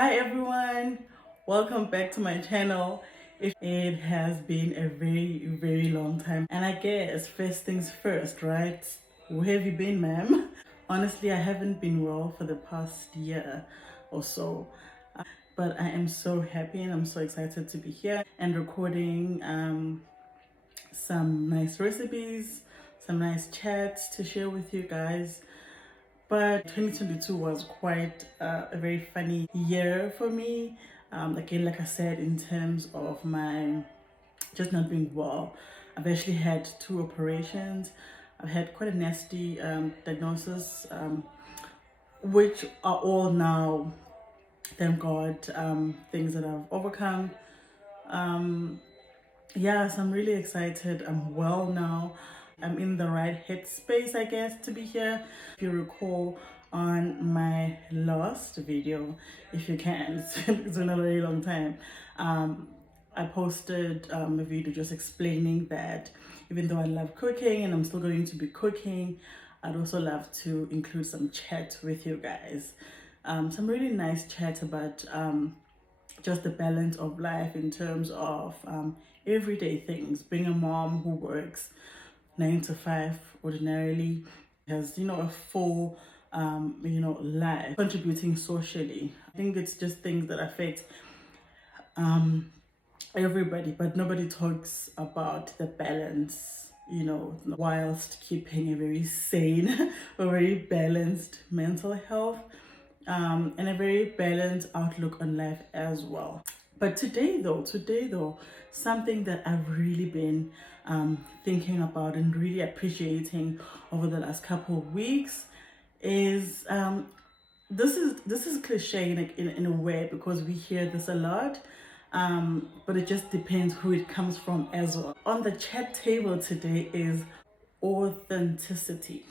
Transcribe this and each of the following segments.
Hi everyone, welcome back to my channel. It has been a very long time, and I guess first things first, right? Where have you been, ma'am? Honestly, I haven't been well for the past year or so, but I am so happy and I'm so excited to be here and recording some nice recipes, some nice chats to share with you guys. But 2022 was quite a very funny year for me. Again, like I said, in terms of my just not being well, I've actually had two operations. I've had quite a nasty diagnosis, which are all now, thank God, things that I've overcome. Yeah, so I'm really excited. I'm well now. I'm in the right headspace, I guess, to be here. If you recall on my last video, if you can, it's been a very long time. I posted a video just explaining that even though I love cooking and I'm still going to be cooking, I'd also love to include some chat with you guys. Some really nice chat about just the balance of life in terms of everyday things. Being a mom who works 9 to 5 ordinarily, has a full life, contributing socially. I think it's just things that affect everybody, but nobody talks about the balance, whilst keeping a very sane a very balanced mental health, and a very balanced outlook on life as well. But today though, something that I've really been thinking about and really appreciating over the last couple of weeks is this is cliche in a way, because we hear this a lot, but it just depends who it comes from as well. On the chat table today is authenticity.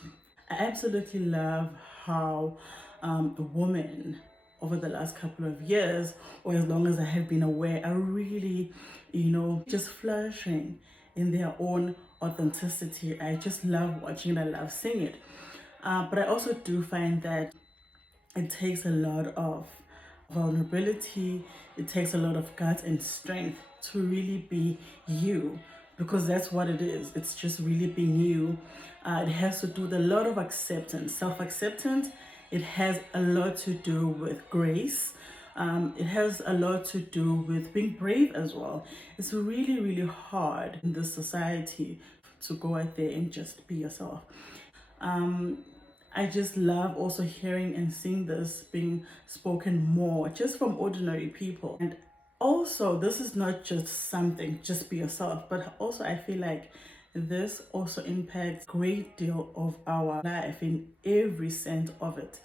I absolutely love how women over the last couple of years, or as long as I have been aware, are really, just flourishing in their own authenticity. I just love watching it. I love seeing it. But I also do find that it takes a lot of vulnerability, it takes a lot of guts and strength to really be you, because that's what it is. It's just really being you. It has to do with a lot of acceptance, self-acceptance. It has a lot to do with grace. It has a lot to do with being brave as well. It's really hard in this society to go out there and just be yourself. I just love also hearing and seeing this being spoken more just from ordinary people. And also, this is not just something, just be yourself, but also I feel like this also impacts a great deal of our life in every sense of it.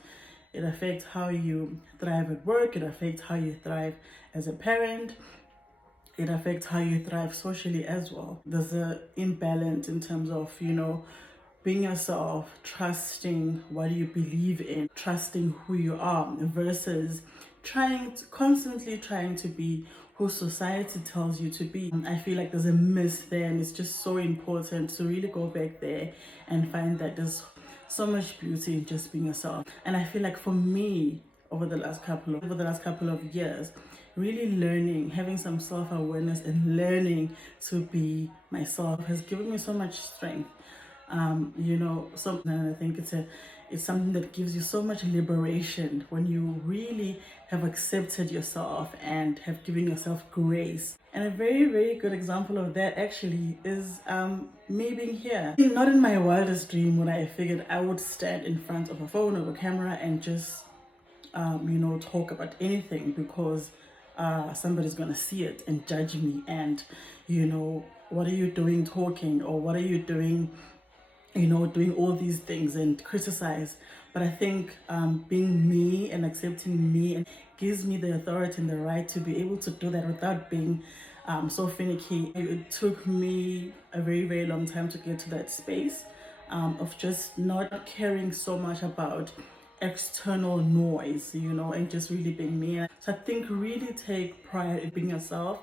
It affects how you thrive at work, it affects how you thrive as a parent, it affects how you thrive socially as well. There's an imbalance in terms of, being yourself, trusting what you believe in, trusting who you are, versus constantly trying to be who society tells you to be. I feel like there's a miss there, and it's just so important to really go back there and find that there's so much beauty in just being yourself. And I feel like for me, over the last couple of years, really learning, having some self-awareness and learning to be myself has given me so much strength. Something, and I think it's something that gives you so much liberation when you really have accepted yourself and have given yourself grace. And a very good example of that actually is me being here. Not in my wildest dream would I figured I would stand in front of a phone or a camera and just talk about anything, because somebody's gonna see it and judge me, and what are you doing talking, or what are you doing doing all these things, and criticize. But I think being me and accepting me and gives me the authority and the right to be able to do that without being so finicky. It took me a very long time to get to that space of just not caring so much about external noise, and just really being me. So I think really take pride in being yourself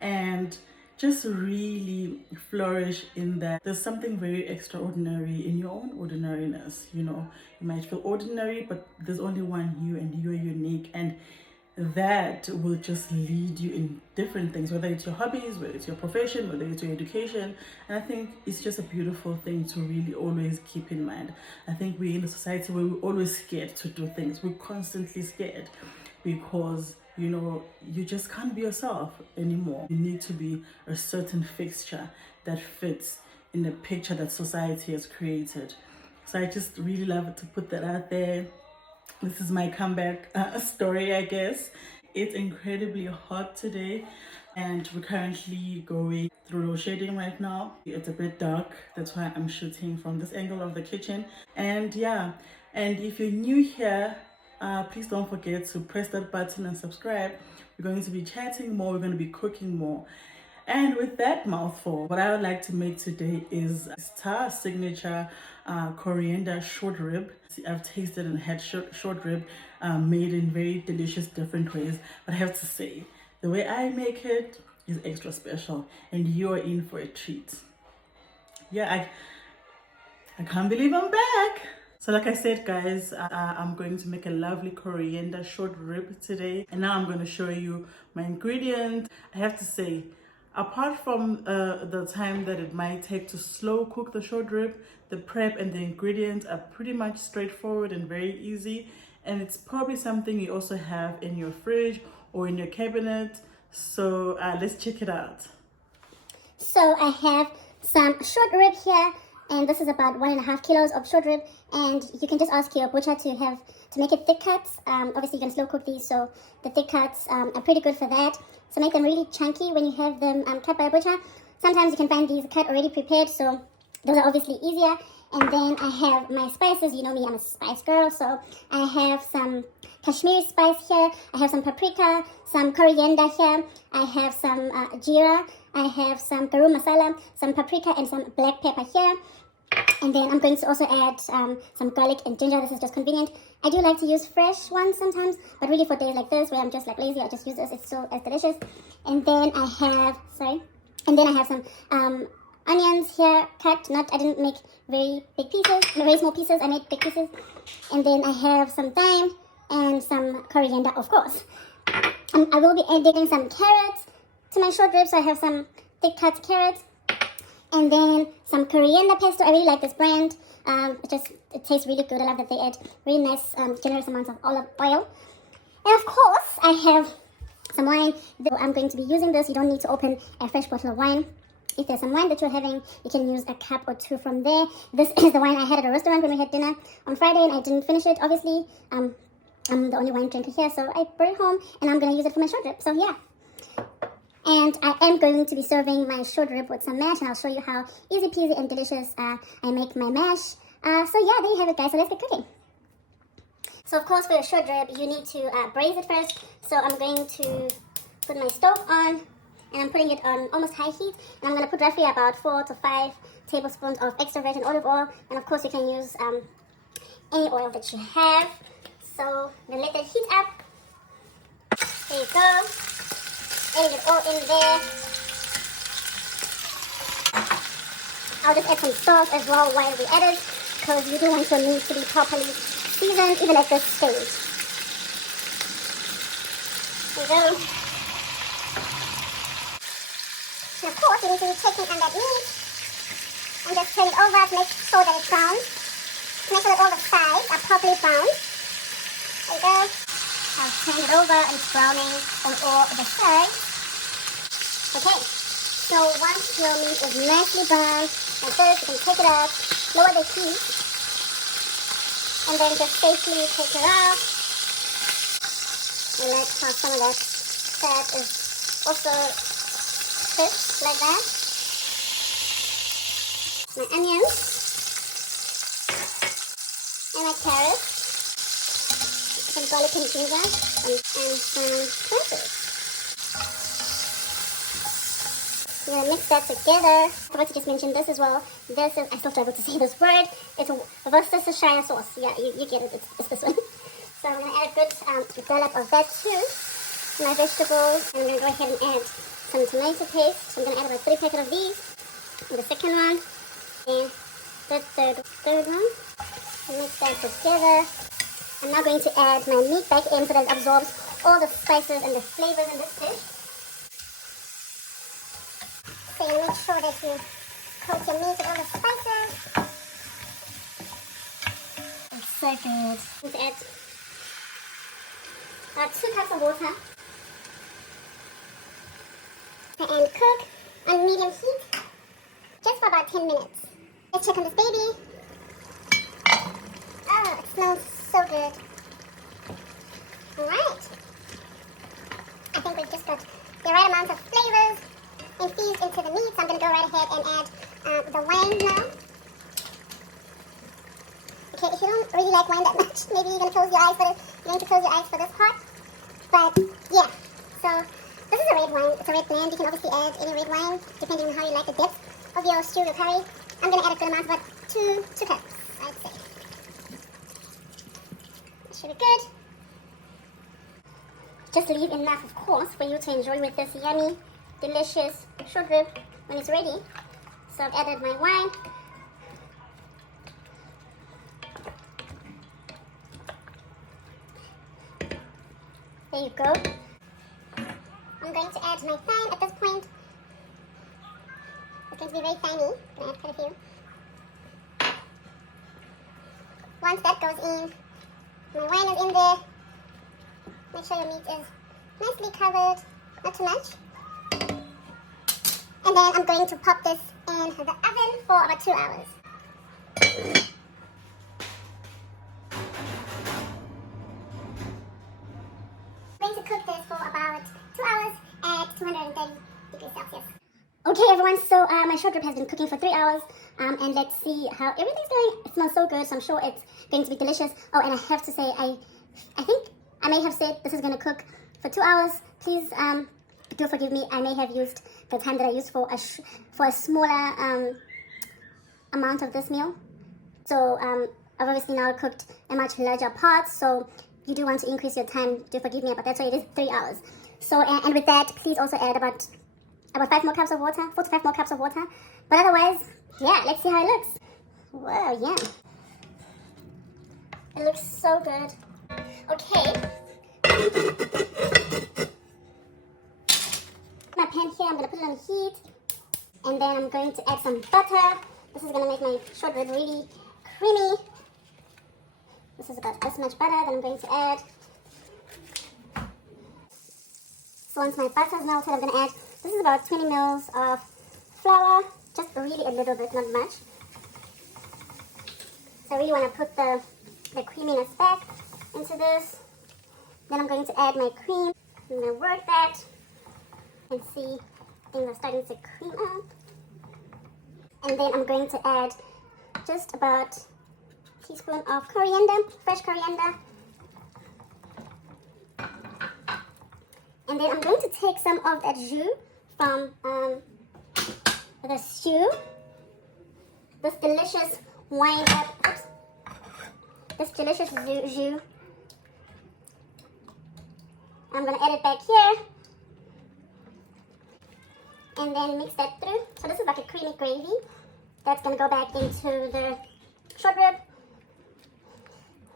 and just really flourish in that. There's something very extraordinary in your own ordinariness. You might feel ordinary, but there's only one you, and you're unique. And that will just lead you in different things, whether it's your hobbies, whether it's your profession, whether it's your education. And I think it's just a beautiful thing to really always keep in mind. I think we're in a society where we're always scared to do things. We're constantly scared because you just can't be yourself anymore. You need to be a certain fixture that fits in the picture that society has created. So I just really love to put that out there. This is my comeback story, I guess. It's incredibly hot today, and we're currently going through load shedding right now. It's a bit dark, that's why I'm shooting from this angle of the kitchen. And yeah, and if you're new here, please don't forget to press that button and subscribe. We're going to be chatting more, we're going to be cooking more. And with that mouthful, what I would like to make today is Star Signature coriander short rib. I've tasted and had short rib made in very delicious different ways. But I have to say, the way I make it is extra special, and you're in for a treat. Yeah, I can't believe I'm back. So like I said, guys, I'm going to make a lovely coriander short rib today. And now I'm going to show you my ingredients. I have to say, apart from the time that it might take to slow cook the short rib, the prep and the ingredients are pretty much straightforward and very easy. And it's probably something you also have in your fridge or in your cabinet. So let's check it out. So I have some short rib here, and this is about 1.5 kilos of short rib. And you can just ask your butcher to make it thick cuts. Obviously you can slow cook these, so the thick cuts are pretty good for that. So make them really chunky when you have them cut by a butcher. Sometimes you can find these cut already prepared, so those are obviously easier. And then I have my spices. You know me, I'm a spice girl, so I have some Kashmiri spice here. I have some paprika, some coriander here. I have some jeera. I have some garam masala, some paprika, and some black pepper here. And then I'm going to also add some garlic and ginger. This is just convenient. I do like to use fresh ones sometimes, but really for days like this where I'm just like lazy, I just use this. It's so as delicious. And then I have some onions here cut. I didn't make very big pieces, very small pieces. I made big pieces. And then I have some thyme and some coriander, of course. I will be adding some carrots to my short rib, so I have some thick cut carrots. And then some coriander pesto. I really like this brand. It tastes really good. I love that they add really nice, generous amounts of olive oil. And of course, I have some wine. I'm going to be using this. You don't need to open a fresh bottle of wine. If there's some wine that you're having, you can use a cup or two from there. This is the wine I had at a restaurant when we had dinner on Friday, and I didn't finish it, obviously. I'm the only wine drinker here, so I brought it home, and I'm going to use it for my short rib. So yeah. And I am going to be serving my short rib with some mash, and I'll show you how easy peasy and delicious I make my mash. So yeah, there you have it, guys. So let's get cooking. So of course, for your short rib, you need to braise it first. So I'm going to put my stove on, and I'm putting it on almost high heat. And I'm going to put roughly about 4 to 5 tablespoons of extra virgin olive oil. And of course, you can use any oil that you have. So I'm going to let that heat up. There you go. Add it all in there. I'll just add some salt as well while we add it, because you do want your meat to be properly seasoned even at this stage. There you go. And of course, you need to be checking on that meat and just turn it over to make sure that it's brown. Make sure that all the sides are properly browned. There you go. I'll turn it over and it's browning on all the sides. Okay, so once your meat is nicely browned like this, you can take it out, lower the heat, and then just safely take it out. And like how some of that fat is also crisp like that. My onions and my carrots. Some garlic and ginger and some spices. We're going to mix that together. I forgot to just mention this as well. This is, I still struggle to say this word. It's a Worcestershire sauce. Yeah, you get it. It's this one. So I'm going to add a good dollop of that too to my vegetables. And I'm going to go ahead and add some tomato paste. So I'm going to add about 3 packets of these. And the second one. And the third one. And mix that together. I'm now going to add my meat back in so that it absorbs all the spices and the flavors in this dish. So you make sure that you coat your meat with all the spices. It's so good. I'm going to add 2 cups of water and cook on medium heat just for about 10 minutes. Let's check on this baby. Oh, it smells so good. Alright. I think we've just got the right amount of flavors infused into the meat, so I'm going to go right ahead and add the wine now. Okay, if you don't really like wine that much, maybe you're going to close your eyes for this part. But yeah, so this is a red wine. It's a red blend. You can obviously add any red wine depending on how you like the depth of your stew or curry. I'm going to add a good amount, about 2 cups, I'd say. That should be good. Just leave enough, of course, for you to enjoy with this yummy, delicious short rib when it's ready. So I've added my wine. There you go. I'm going to add my thyme at this point. It's going to be very thymy. I'm going to add quite a few. Once that goes in, my wine is in there. Make sure your meat is nicely covered, not too much. And then I'm going to pop this in the oven for about 2 hours. I'm going to cook this for about 2 hours at 230 degrees Celsius. Okay everyone, so my short rib has been cooking for 3 hours, and let's see how everything's going. It smells so good, so I'm sure it's going to be delicious. Oh, and I have to say, I think I may have said this is going to cook for 2 hours. Please do forgive me. I may have used the time that I used for a smaller amount of this meal. So I've obviously now cooked a much larger part, so you do want to increase your time. Do forgive me, but that's why it is 3 hours. So and with that, please also add about 5 more cups of water, 4 to 5 more cups of water. But otherwise, yeah, let's see how it looks. Wow, yeah. It looks so good. Okay. My pan here, I'm going to put it on heat. And then I'm going to add some butter. This is going to make my short rib really creamy. This is about this much butter that I'm going to add. So once my butter is melted, I'm going to add, this is about 20 mils of flour. Just really a little bit, not much. So I really want to put the creaminess back into this. Then I'm going to add my cream. I'm going to work that and see things are starting to cream up. And then I'm going to add just about a teaspoon of coriander, fresh coriander. And then I'm going to take some of that jus from the stew. This delicious wine, this delicious jus. I'm going to add it back here. And then mix that through. So this is like a creamy gravy. That's going to go back into the short rib.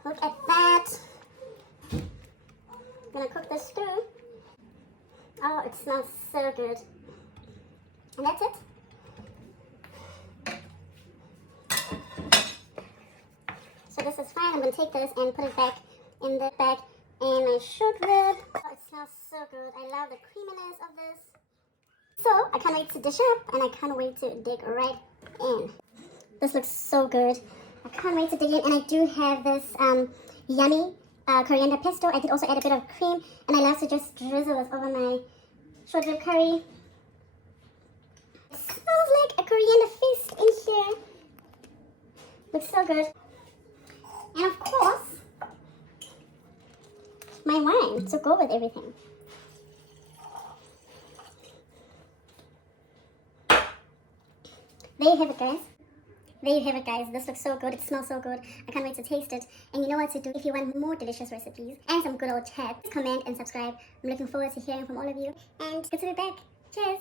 Look at that. I'm going to cook this through. Oh, it smells so good. And that's it. So this is fine. I'm going to take this and put it back in my short rib. Oh, it smells so good. I love the creaminess of this. So I can't wait to dish up, and I can't wait to dig right in. This looks so good. I can't wait to dig in, and I do have this yummy coriander pesto. I did also add a bit of cream, and I love to just drizzle this over my short rib curry. It smells like a coriander feast in here. Looks so good. And of course, my wine to go with everything. There you have it, guys. There you have it, guys. This looks so good. It smells so good. I can't wait to taste it. And you know what to do. If you want more delicious recipes and some good old chat, comment and subscribe. I'm looking forward to hearing from all of you. And good to be back. Cheers.